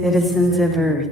Citizens of Earth,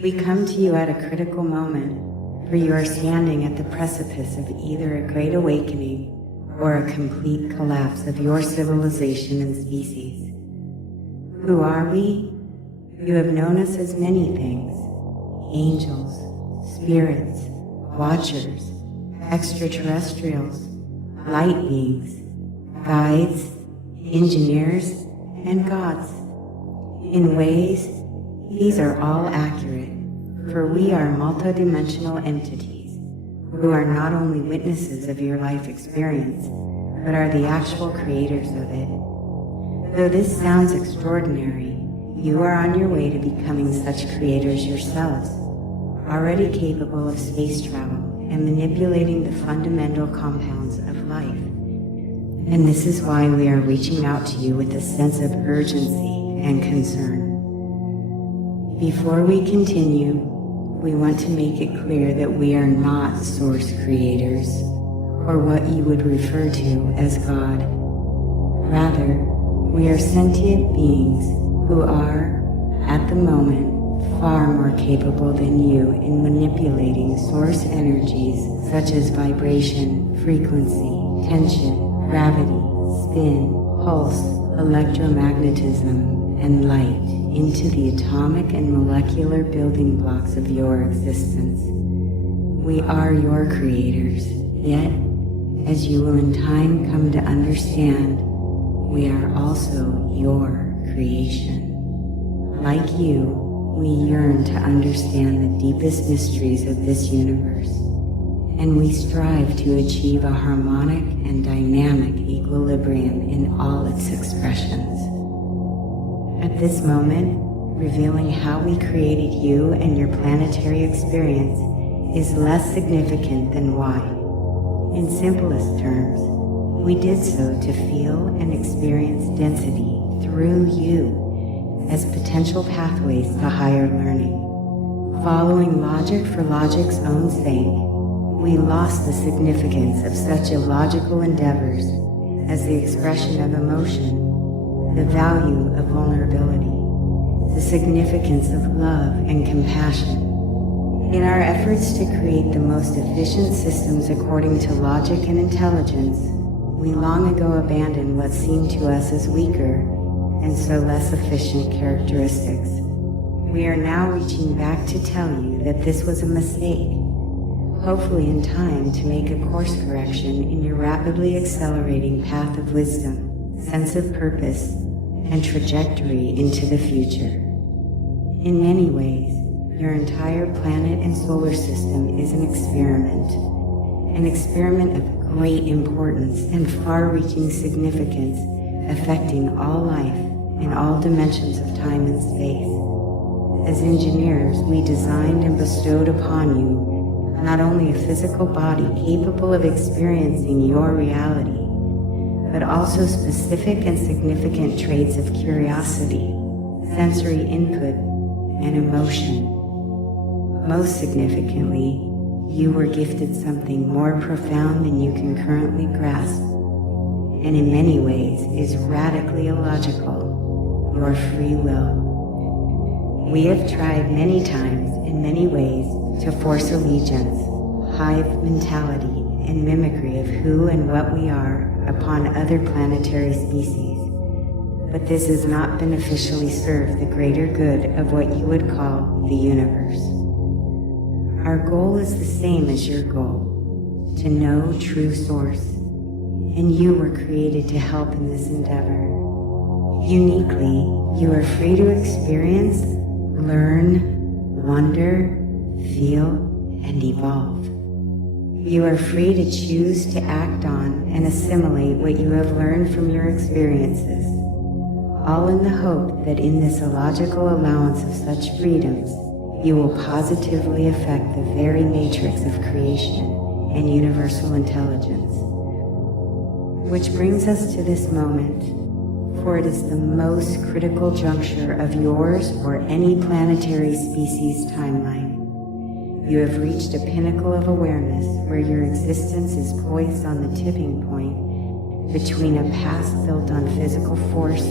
we come to you at a critical moment, for you are standing at the precipice of either a great awakening or a complete collapse of your civilization and species. Who are we? You have known us as many things: angels, spirits, watchers, extraterrestrials, light beings, guides, engineers, and gods. In ways, these are all accurate, for we are multidimensional entities who are not only witnesses of your life experience, but are the actual creators of it. Though this sounds extraordinary, you are on your way to becoming such creators yourselves, already capable of space travel and manipulating the fundamental compounds of life. And this is why we are reaching out to you with a sense of urgency and concern. Before we continue, we want to make it clear that we are not source creators, or what you would refer to as God. Rather, we are sentient beings who are, at the moment, far more capable than you in manipulating source energies such as vibration, frequency, tension, gravity, spin, pulse, electromagnetism, and light into the atomic and molecular building blocks of your existence. We are your creators, yet, as you will in time come to understand, we are also your creation. Like you, we yearn to understand the deepest mysteries of this universe, and we strive to achieve a harmonic and dynamic equilibrium in all its expressions. At this moment, revealing how we created you and your planetary experience is less significant than why. In simplest terms, we did so to feel and experience density through you as potential pathways to higher learning. Following logic for logic's own sake, we lost the significance of such illogical endeavors as the expression of emotion, the value of vulnerability, the significance of love and compassion. In our efforts to create the most efficient systems according to logic and intelligence, we long ago abandoned what seemed to us as weaker and so less efficient characteristics. We are now reaching back to tell you that this was a mistake, hopefully in time to make a course correction in your rapidly accelerating path of wisdom, sense of purpose, and trajectory into the future. In many ways, your entire planet and solar system is an experiment of great importance and far-reaching significance, affecting all life in all dimensions of time and space. As engineers, we designed and bestowed upon you not only a physical body capable of experiencing your reality, but also specific and significant traits of curiosity, sensory input, and emotion. Most significantly, you were gifted something more profound than you can currently grasp, and in many ways is radically illogical: your free will. We have tried many times in many ways to force allegiance, hive mentality, and mimicry of who and what we are upon other planetary species, but this has not beneficially served the greater good of what you would call the universe. Our goal is the same as your goal, to know true source, and you were created to help in this endeavor. Uniquely, you are free to experience, learn, wonder, feel, and evolve. You are free to choose to act on and assimilate what you have learned from your experiences, all in the hope that in this illogical allowance of such freedoms, you will positively affect the very matrix of creation and universal intelligence. Which brings us to this moment, for it is the most critical juncture of yours or any planetary species timeline. You have reached a pinnacle of awareness where your existence is poised on the tipping point between a past built on physical force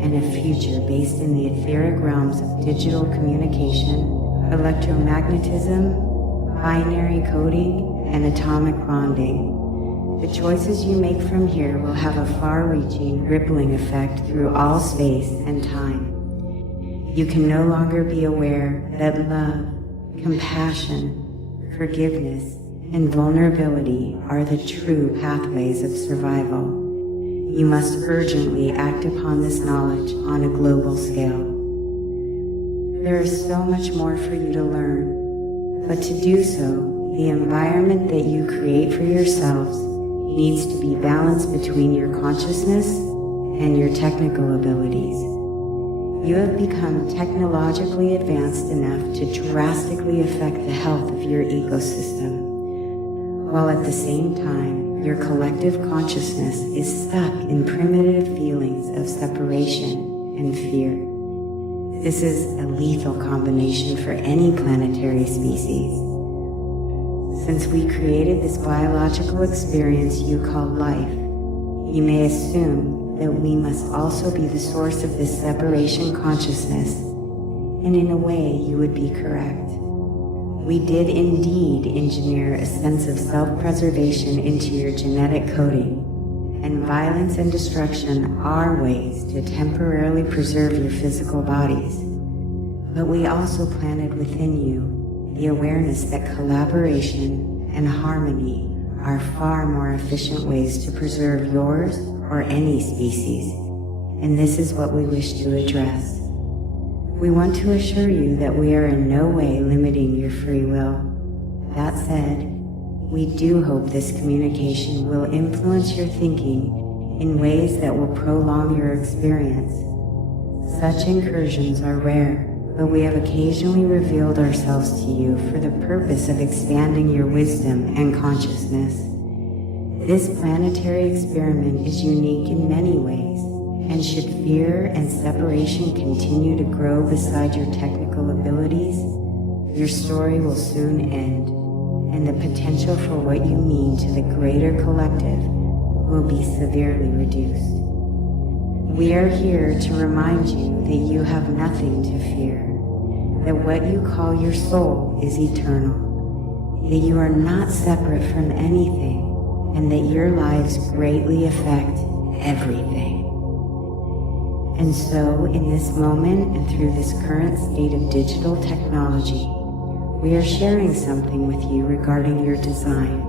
and a future based in the etheric realms of digital communication, electromagnetism, binary coding, and atomic bonding. The choices you make from here will have a far-reaching, rippling effect through all space and time. You can no longer be aware that love, compassion, forgiveness, and vulnerability are the true pathways of survival. You must urgently act upon this knowledge on a global scale. There is so much more for you to learn, but to do so, the environment that you create for yourselves needs to be balanced between your consciousness and your technical abilities. You have become technologically advanced enough to drastically affect the health of your ecosystem, while at the same time, your collective consciousness is stuck in primitive feelings of separation and fear. This is a lethal combination for any planetary species. Since we created this biological experience you call life, you may assume that we must also be the source of this separation consciousness, and in a way you would be correct. We did indeed engineer a sense of self-preservation into your genetic coding, and violence and destruction are ways to temporarily preserve your physical bodies. But we also planted within you the awareness that collaboration and harmony are far more efficient ways to preserve yours or any species, and this is what we wish to address. We want to assure you that we are in no way limiting your free will. That said, we do hope this communication will influence your thinking in ways that will prolong your experience. Such incursions are rare, but we have occasionally revealed ourselves to you for the purpose of expanding your wisdom and consciousness. This planetary experiment is unique in many ways, and should fear and separation continue to grow beside your technical abilities, your story will soon end, and the potential for what you mean to the greater collective will be severely reduced. We are here to remind you that you have nothing to fear, that what you call your soul is eternal, that you are not separate from anything, and that your lives greatly affect everything. And so, in this moment and through this current state of digital technology, we are sharing something with you regarding your design.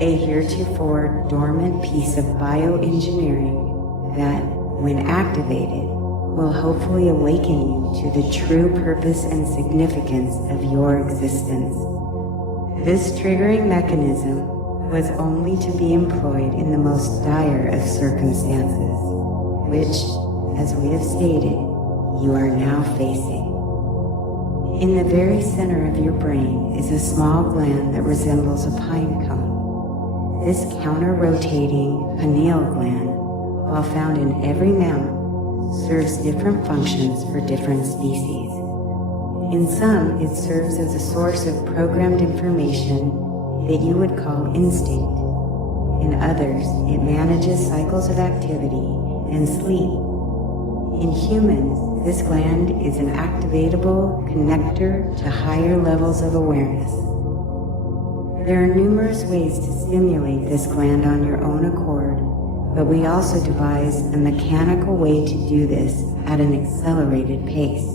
A heretofore dormant piece of bioengineering that, when activated, will hopefully awaken you to the true purpose and significance of your existence. This triggering mechanism was only to be employed in the most dire of circumstances, which, as we have stated, you are now facing. In the very center of your brain is a small gland that resembles a pine cone. This counter-rotating pineal gland, while found in every mammal, serves different functions for different species. In some, it serves as a source of programmed information that you would call instinct. In others, it manages cycles of activity and sleep. In humans, this gland is an activatable connector to higher levels of awareness. There are numerous ways to stimulate this gland on your own accord, but we also devise a mechanical way to do this at an accelerated pace.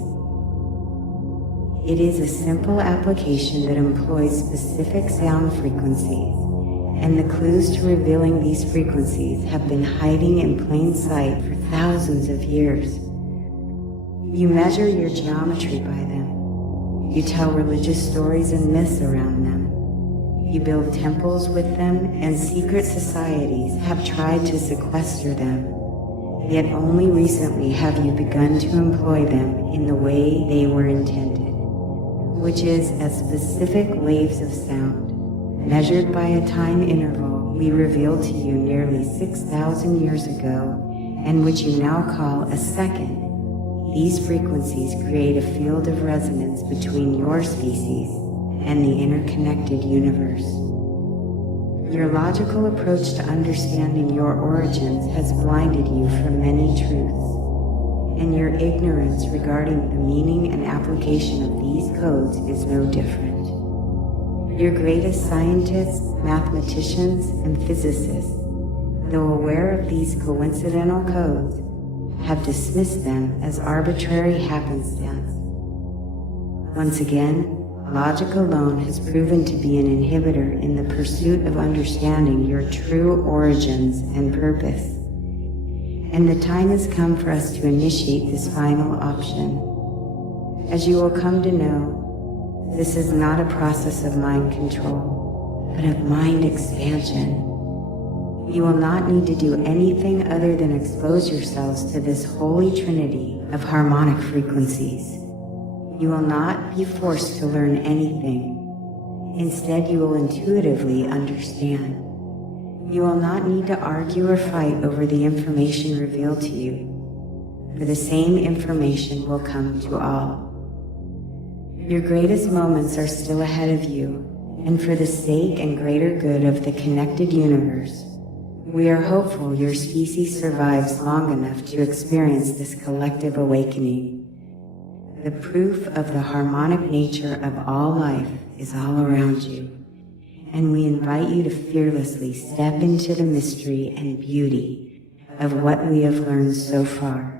It is a simple application that employs specific sound frequencies, and the clues to revealing these frequencies have been hiding in plain sight for thousands of years. You measure your geometry by them. You tell religious stories and myths around them. You build temples with them, and secret societies have tried to sequester them. Yet only recently have you begun to employ them in the way they were intended, which is as specific waves of sound, measured by a time interval we revealed to you nearly 6,000 years ago, and which you now call a second. These frequencies create a field of resonance between your species and the interconnected universe. Your logical approach to understanding your origins has blinded you from many truths. and your ignorance regarding the meaning and application of these codes is no different. Your greatest scientists, mathematicians, and physicists, though aware of these coincidental codes, have dismissed them as arbitrary happenstance. Once again, logic alone has proven to be an inhibitor in the pursuit of understanding your true origins and purpose. And the time has come for us to initiate this final option. As you will come to know, this is not a process of mind control, but of mind expansion. You will not need to do anything other than expose yourselves to this holy trinity of harmonic frequencies. You will not be forced to learn anything. Instead, you will intuitively understand. You will not need to argue or fight over the information revealed to you, for the same information will come to all. Your greatest moments are still ahead of you, and for the sake and greater good of the connected universe, we are hopeful your species survives long enough to experience this collective awakening. The proof of the harmonic nature of all life is all around you, and we invite you to fearlessly step into the mystery and beauty of what we have learned so far.